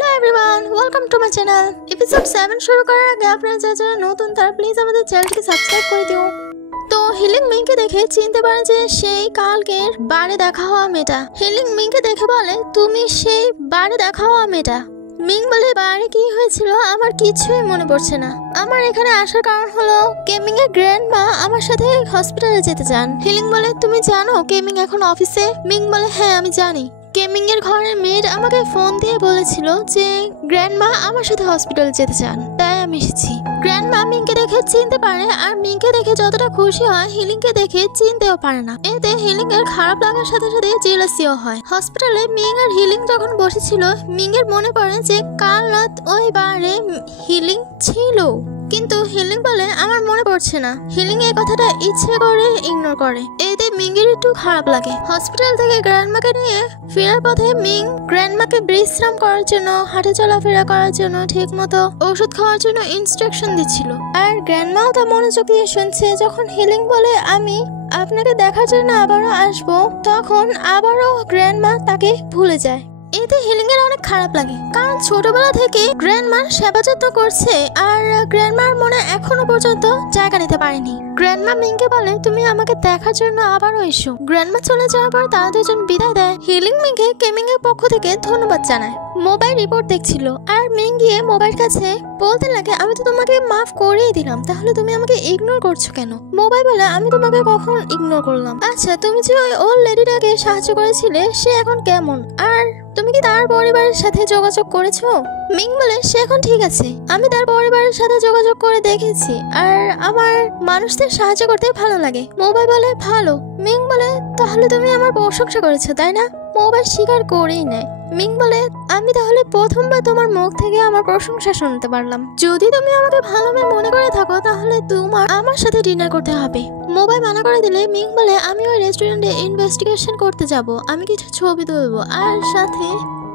Hello everyone, welcome to my channel. Episode 7 शुरू করার আগে আপনারা যারা নতুন তারা প্লিজ আমাদের চ্যানেলটিকে সাবস্ক্রাইব করে দিও। তো হিলিং মিংকে দেখে চিনতে পারে যে সেই কালকের বারে দেখা হওয়া মেয়েটা। হিলিং মিংকে দেখে বলে, তুমি সেই বারে দেখা হওয়া মেয়েটা। মিং বলে, বারে কি হয়েছিল আমার কিছুই মনে পড়ছে না। আমার এখানে আসার কারণ হলো কেমিং এর গ্র্যান্ডমা আমার সাথে হসপিটালে যেতে চান। হিলিং বলে, তুমি জানো কেমিং এখন অফিসে? মিং বলে, হ্যাঁ আমি জানি। কেমিং এর ঘরের মেয়ের আমাকে ফোন দিয়ে বলেছিল যে গ্র্যান্ডমা আমার সাথে হসপিটালে যেতে চান, তাই আমি এসেছি। গ্র্যান্ডমা মিংকে দেখে চিনতে পারে, আর মিংকে দেখে যতটা খুশি হয় হিলিংকে দেখে চিনতেও পারে না। এতে হিলিং এর খারাপ লাগার সাথে সাথে জেলাসিও হয়। হসপিটালে মিং আর হিলিং যখন বসেছিল, মিং এর মনে পড়ে যে কাল রাত ওই বারে হিলিং ছিল, কিন্তু হিলিং বলে আমার মনে পড়ছে না। হিলিং এই কথাটা ইচ্ছে করে ইগনোর করে। এতে মিংয়ের একটু খারাপ লাগে। হসপিটাল থেকে গ্র্যান্ডমাকে নিয়ে ফেরার পথে মিং গ্র্যান্ডমাকে বিশ্রাম করার জন্য, হাঁটা চলাফেরা করার জন্য, ঠিক মতো ওষুধ খাওয়ার জন্য ইনস্ট্রাকশন দিচ্ছিল। আর গ্র্যান্ডমাও তা মনোযোগ দিয়ে শুনছে। যখন হিলিং বলে আমি আপনাকে দেখার জন্য আবারও আসবো, তখন আবারও গ্র্যান্ডমা তাকে ভুলে যায়। এতে হিলিং এর অনেক খারাপ লাগে, কারণ ছোটবেলা থেকে গ্র্যান্ডমার সেবা যত্ন করছে আর গ্র্যান্ডমার মনে এখনো পর্যন্ত জায়গা নিতে পারেনি। গ্র্যান্ডমা মিংকে বলে, তুমি আমাকে দেখার জন্য আবারও এসো। গ্র্যান্ডমা চলে যাওয়ার পর তারা দুজন বিদায় দেয়। হিলিং মিংকে কেমিং এর পক্ষ থেকে ধন্যবাদ জানায়। মোবাইল রিপোর্ট দেখছিল, আর মিং গিয়ে মোবাইল কাছে বলতে লাগে, আমি তো তোমাকে মাফ করেই দিলাম, তাহলে তুমি আমাকে ইগনোর করছো কেন? মোবাইল বলে, আমি তোমাকে কখন ইগনোর করলাম? আচ্ছা, তুমি যে ওই ওল্ড লেডিটাকে সাহায্য করেছিলে সে এখন কেমন, আর তুমি কি তার পরিবারের সাথে যোগাযোগ করেছো? মিং বলে, সে এখন ঠিক আছে, আমি তার পরিবারের সাথে যোগাযোগ করে দেখেছি, আর আমার মানুষদের সাহায্য করতে ভালো লাগে। মোবাইল বলে, ভালো। মিং বলে, তাহলে তুমি আমার প্রশংসা করেছো তাই না? মোবাইল স্বীকার করেই নেয়। মিং বলে, আমি তাহলে প্রথমবার তোমার মুখ থেকে আমার প্রশংসা শুনতে পারলাম। যদি তুমি আমাকে ভালো মেয়ে মনে করে থাকো, তাহলে তোমার আমার সাথে ডিনার করতে হবে। মোবাইল মানা করে দিলে মিং বলে, আমি ওই রেস্টুরেন্টে ইনভেস্টিগেশন করতে যাব, আমি কিছু ছবি তুলবো, আর সাথে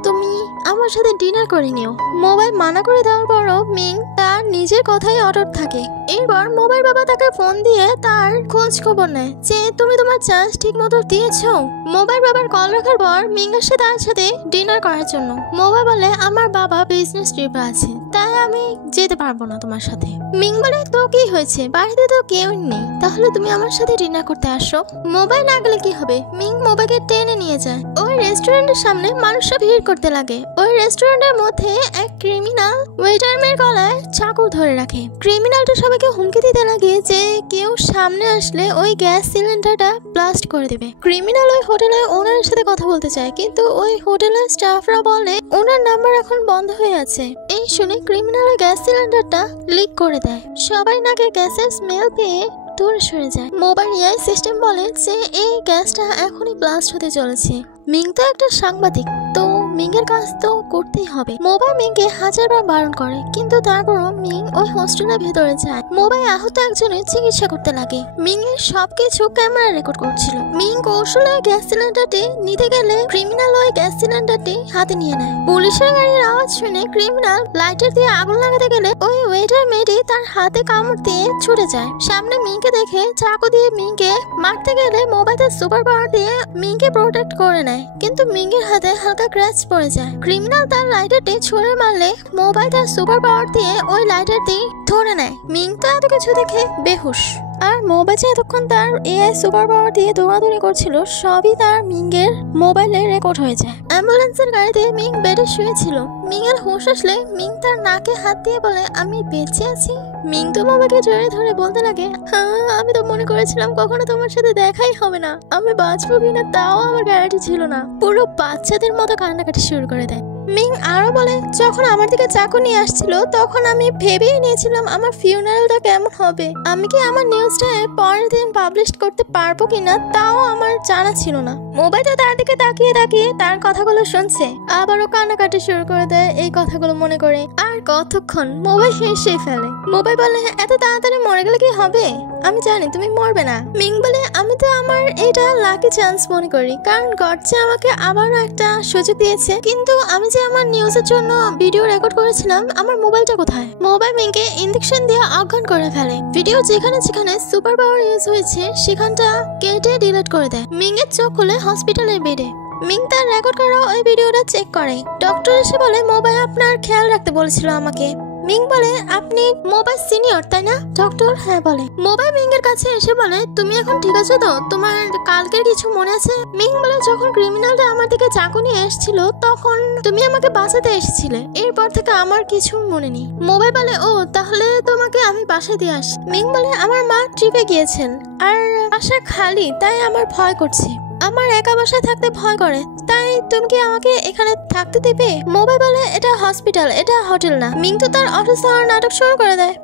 তুমি আমার সাথে ডিনার করে নিও। মোবাইল মানা করে দেওয়ার পরও মিং তার নিজের কথাই অটুট থাকে। এরপর মোবাইল বাবা তাকে ফোন দিয়ে তার খোঁজ খবর নেয় যে তুমি তোমার চার্জ ঠিক মতো দিয়েছো। মোবাইল বাবার কল রাখার পর মিং আসে তার সাথে ডিনার করার জন্য। মোবাইল বলে, আমার বাবা বিজনেস ট্রিপে আছে, তাই আমি যেতে পারবো না তোমার সাথে। মিং বলে, তো কি হয়েছে, বাড়িতে তো কেউ নেই, তাহলে তুমি আমার সাথে ডিনার করতে আসো। মোবাইল না গেলে কি হবে? মিং মোবাইলকে টেনে নিয়ে যায়। ওই রেস্টুরেন্টের সামনে মানুষরা ভিড় করতে লাগে। ওই রেস্টুরেন্টের মধ্যে এক ক্রিমিনাল ওয়েটার মেয়ের গলায় চাকু ধরে রাখে। ক্রিমিনালটা সবাইকে হুমকি দিতে লাগে যে কেউ সামনে আসলে ওই গ্যাস সিলিন্ডারটা ব্লাস্ট করে দেবে। ক্রিমিনাল ওই হোটেলে ওনারের সাথে কথা বলতে চায়, কিন্তু ওই হোটেলের স্টাফরা বলে ওনার নাম্বার এখন বন্ধ হয়ে আছে। এই শুনে ক্রিমিনাল ওই গ্যাস সিলিন্ডারটা লিক করে দেয়। সবাই নাকে গ্যাসের স্মেল পেয়ে দূরে সরে যায়। মোবাইল এআই সিস্টেম বলে যে এই গ্যাসটা এখনই ব্লাস্ট হতে চলেছে। মিং তো একটা সাংবাদিক, তো মিং এর কাজ তো করতেই হবে। মোবাইল মিংকে হাজারবার বারণ করে, কিন্তু তারপরও মিং ওই হোস্টেলের ভেতরে যায়। মোবাইল আহত একজনের চিকিৎসা করতে লাগে। মিং এর সবকিছু ক্যামেরা রেকর্ড করছিল। মিং কৌশলে গ্যাস সিলিন্ডারটি নিতে গেলে ক্রিমিনাল ওই গ্যাস সিলিন্ডারটি হাতে নিয়ে নেয়। পুলিশের গাড়ির আওয়াজ শুনে ক্রিমিনাল লাইটার দিয়ে আগুন লাগাতে গেলে ওই ওয়েটার মেয়েটি তার হাতে কামড় দিয়ে ছুটে যায়। সামনে মিংকে দেখে চাকু দিয়ে মিংকে মারতে গেলে মোবাইল তার সুপার পাওয়ার দিয়ে মিংকে প্রোটেক্ট করে নেয়, কিন্তু মিংয়ের হাতে হালকা ক্র্যাচ পড়ে যায়। ক্রিমিনাল তার লাইটারটি ছুঁড়ে মারলে মোবাইল তার সুপার পাওয়ার দিয়ে ওই লাইটারটি ধরে নেয়। মিং তো এত কিছু দেখে বেহুশ। আর মোবাইল যে এতক্ষণ তার এআই সুপার পাওয়ার দিয়ে দৌড়াদৌড়ি করছিল, সবই তার মিংয়ের মোবাইলে রেকর্ড হয়ে যায়। অ্যাম্বুলেন্সের গাড়িতে মিং বেডে শুয়েছিল। মিং এর হুঁশ আসলে মিং তার নাকে হাত দিয়ে বলে, আমি বেঁচে আছি। মিং তো বাবাকে জড়িয়ে ধরে বলতে লাগে, হ্যাঁ আমি তো মনে করেছিলাম কখনো তোমার সাথে দেখাই হবে না, আমি বাঁচবো কিনা তাও আমার গ্যারান্টি ছিল না। পুরো বাচ্চাদের মতো কান্নাকাটি শুরু করে দেয়। মিং আরো বলে, যখন আমার দিকে চাকু নিয়ে আসছিল তখন আমি ভেবেই নিয়েছিলাম আমার ফিউনারেলটা কেমন হবে। আমি কি আমার নিউজটা পরের দিন পাবলিশ করতে পারবো কিনা তাও আমার জানা ছিল না। মোবাইলটা তার দিকে তাকিয়ে তাকিয়ে তার কথাগুলো শুনছে, আবারও কান্নাকাটি শুরু করে দেয় এই কথাগুলো মনে করে। আর কতক্ষণ মোবাইল হেসে ফেলে। মোবাইল বলে, এত তাড়াতাড়ি মরে গেলে কি হবে? আমি জানি তুমি মরবে না। মিং বলে, আমি তো আমার এটা লাকি চান্স মনে করি, কারণ গড যে আমাকে আবারও একটা সুযোগ দিয়েছে, কিন্তু আমি যে আমার নিউজের জন্য ভিডিও রেকর্ড করেছিলাম, আমার মোবাইলটা কোথায়? মোবাইল মিংকে ইনজেকশন দিয়ে অজ্ঞান করে ফেলে। ভিডিও যেখানে যেখানে সুপার পাওয়ার ইউজ হয়েছে সেখানটা কেটে ডিলিট করে দেয়। মিং এর চোখ খুলে হসপিটালের বেডে। মিং তার রেকর্ড করা ওই ভিডিওটা চেক করে। ডক্টর এসে বলে মোবাইল আপনার খেয়াল রাখতে বলেছিল আমাকে। মিং বলে আপনি মোবাইল সিনিয়র তাই না? ডক্টর হ্যাঁ বলে। মোবাইল মিং এর কাছে এসে বলে তুমি এখন ঠিক আছো তো? তোমার কালকের কিছু মনে আছে? মিং বলে যখন ক্রিমিনালটা আমার দিকে চাকু নিয়ে এসেছিল তখন তুমি আমাকে বাঁচাতে এসেছিলে, এরপর থেকে আমার কিছু মনে নেই। মোবাইল বলে ও তাহলে তোমাকে আমি বাসায় দিয়ে আসি। মিং বলে আমার মা ট্রিপে গিয়েছেন আর বাসা খালি, তাই আমার ভয় করছে, আমার একা বাসায় থাকতে ভয় করে, তাই তুমি কি আমাকে এখানে থাকতে দেবে? মোবাইল বলে এটা হসপিটাল, এটা হোটেল না। মিং তো তার অসুস্থ হওয়ার নাটক শুরু করে দেয়।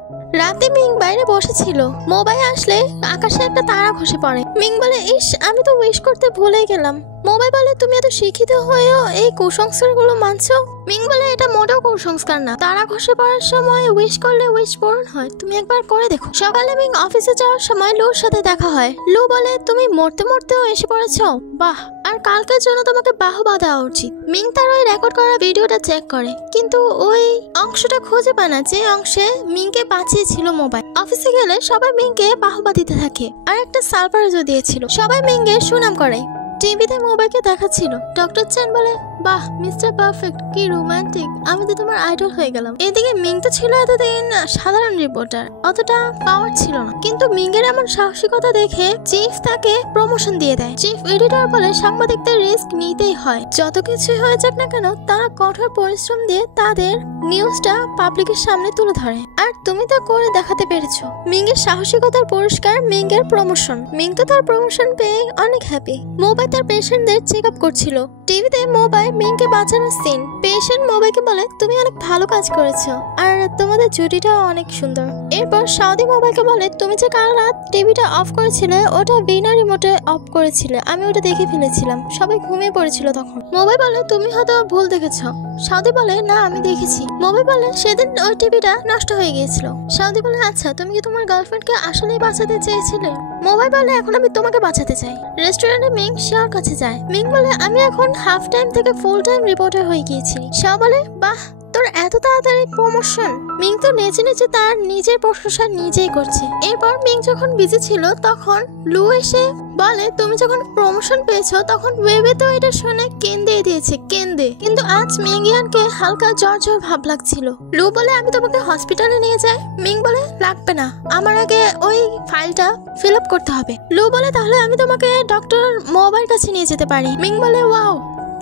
রাতে মিং বাইরে বসেছিল, মোবাইল আসলে আকাশে একটা তারা খসে পড়ে। মিং বলে ইস আমি তো উইশ করতে ভুলে গেলাম। মোবাইল বলে তুমি এত শিক্ষিত হয়েও এই কুসংস্কারগুলো মানছো? মিং বলে এটা মোটেও কুসংস্কার না, তারা খসে পড়ার সময় উইশ করলে উইশ পূরণ হয়, তুমি একবার করে দেখো। সকালে মিং অফিসে যাওয়ার সময় লুর সাথে দেখা হয়। লু বলে তুমি মরতে মরতেও এসে পড়েছো, বাহ, আর কালকের জন্য তোমাকে বাহবা দেওয়া উচিত। মিং তার ওই রেকর্ড করা ভিডিওটা চেক করে, কিন্তু ওই অংশটা খুঁজে পায় না যে অংশে মিংকে বাঁচিয়েছিল মোবাইল। অফিসে গেলে সবাই মিংকে বাহবা দিতে থাকে আর একটা সারপ্রাইজও দিয়েছিল। সবাই মিংয়ের সুনাম করে। টিভিতে মোবাইলকে দেখাচ্ছিল। ডক্টর চেন বলে বাহ মিস্টার পারফেক্ট, কি রোমান্টিক, আমি তো তোমার আইডল হয়ে গেলাম। এদিকে মিং তো ছিল এতদিন সাধারণ রিপোর্টার, অতটা পাওয়ার ছিল না, কিন্তু মিংয়ের এমন সাহসিকতা দেখে চিফ তাকে প্রমোশন দিয়ে দেয়। চিফ এডিটর বলে সাংবাদিকদের রিস্ক নিতেই হয়, যত কিছুই হয়ে যাক না কেন তারা কঠোর পরিশ্রম দিয়ে তাদের নিউজটা পাবলিকের সামনে তুলে ধরে, আর তুমি তা করে দেখাতে পেরেছো। মিংয়ের সাহসিকতার পুরস্কার মিংয়ের প্রমোশন। মিং তো তার প্রমোশন পেয়ে অনেক হ্যাপি। মোবাইল তার পেশেন্টদের চেক আপ করছিল। টিভিতে মোবাইল মিংকে বাঁচানোর সিন। পেশেন্ট মোবাইলকে বলে তুমি অনেক ভালো কাজ করেছো আর তোমাদের জুটিটাও অনেক সুন্দর। এরপর সাউদি মোবাইলকে বলে তুমি যে কাল রাত টিভিটা অফ করেছিলে ওটা বিনা রিমোটে অফ করেছিলে, আমি ওটা দেখে ফেলেছিলাম, সবাই ঘুমিয়ে পড়েছিল তখন। মোবাইল বলে তুমি হয়তো ভুল দেখেছো। সাউদি বলে না আমি দেখেছি। মোবাইল বলে সেদিন ওই টিভিটা নষ্ট হয়ে গিয়েছিল। সাউদি বলে আচ্ছা তুমি কি তোমার গার্লফ্রেন্ডকে আসলেই বাঁচাতে চেয়েছিলে? মোবাইল বলে এখন আমি তোমাকে বাঁচাতে চাই। রেস্টুরেন্টে মিং শাওর কাছে যায়। মিং বলে আমি এখন হাফ টাইম থেকে ফুল টাইম রিপোর্টার হয়ে গিয়েছি। শাও বলে বাহ তোর এত তাড়াতাড়ি প্রমোশন। মিং তো নেচে নেচে তার নিজের প্রশংসা নিজেই করছে। এরপর মিং যখন বিজি ছিল তখন লু এসে বলে তুমি যখন প্রমোশন পেয়েছো তখন ওয়েবে তো এটা শুনে কেঁদে দিয়েছে, কেঁদে। কিন্তু আজ মিংয়ানকে হালকা জ্বর জ্বর ভাব লাগছিল। লু বলে আমি তোমাকে হসপিটালে নিয়ে যাই। মিং বলে লাগবে না, আমার আগে ওই ফাইলটা ফিল আপ করতে হবে। লু বলে তাহলে আমি তোমাকে ডক্টর মোবাইল কাছে নিয়ে যেতে পারি। মিং বলে ওয়াও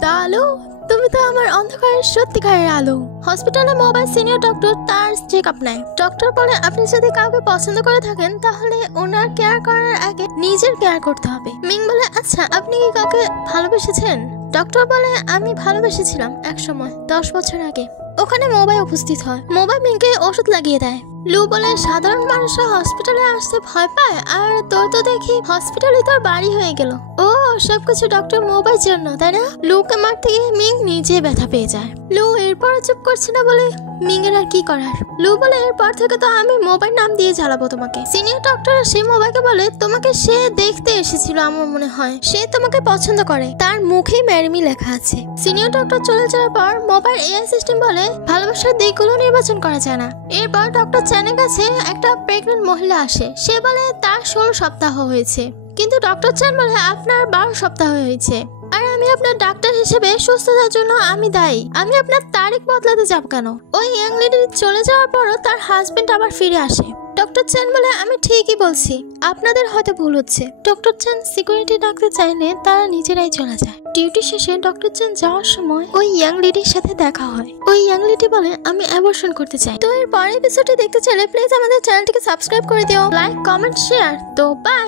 তাহলে তুমি তো আমার অন্ধকারের সত্যিকারের আলো। হসপিটালে মোবাইল সিনিয়র ডক্টর তার চেক আপ নেয়। ডক্টর বলে আপনি যদি কাউকে পছন্দ করে থাকেন তাহলে ওনার কেয়ার করার আগে নিজের কেয়ার করতে হবে। মিং বলে আচ্ছা আপনি কি কাউকে ভালোবেসেছেন? ডক্টর বলে আমি ভালোবেসেছিলাম একসময় 10 বছর আগে। ওখানে মোবাইল উপস্থিত হয়। মোবাইল মিংকে ওষুধ লাগিয়ে দেয়। লু বলে সাধারণ মানুষরা হসপিটালে আসতে ভয় পায় আর তোর তো দেখি হসপিটালে তোর বাড়ি হয়ে গেল। ও সবকিছু ডক্টর মোবাইল জন্য তাই না? লুকে মারতে গিয়ে মিং নিজে ব্যথা পেয়ে যায়। লু এরপর চুপ করছে না বলে মিং এর আর কি করার। লু বলে এরপর থেকে তো আমি মোবাইল নাম দিয়ে জ্বালাবো তোমাকে। সিনিয়র ডক্টর সেই মোবাইলকে বলে তোমাকে সে দেখতে এসেছিল, আমার মনে হয় সে তোমাকে পছন্দ করে, তার মুখেই ম্যারিমি লেখা আছে। সিনিয়র ডক্টর চলে যাওয়ার পর মোবাইল এআই সিস্টেম বলে ভালোবাসার দিকগুলো নির্বাচন করা যায় না। এরপর ডক্টর চ্যানের কাছে একটা প্রেগনেন্ট মহিলা আসে। সে বলে তার 16 সপ্তাহ হয়েছে, কিন্তু ডক্টর চ্যান বলে আপনার 12 সপ্তাহ হয়েছে, আর আমি আপনার ডাক্তার হিসেবে সুস্থতার জন্য আমি দায়ী। আমি আপনার তারিখ বদলাতে যাব কেন? ওই ইয়াং লেডি চলে যাওয়ার পরও তার হাজবেন্ড আবার ফিরে আসে। ডক্টর চ্যান বলে আমি ঠিকই বলছি, আপনাদের হয়তো ভুল হচ্ছে। ডক্টর চ্যান সিকিউরিটি ডাকতে চাইলে তারা নিজেরাই চলে যায়। ডিউটি শেষে ডক্টর চ্যান যাওয়ার সময় ওই ইয়াং লেডির সাথে দেখা হয়। ওই ইয়াং লেডি বলে আমি অ্যাবর্শন করতে চাই। তো এর পরের এপিসোডটি দেখতে চাইলে প্লিজ আমাদের চ্যানেলটিকে সাবস্ক্রাইব করে দিও, লাইক কমেন্ট শেয়ার। তো বাই।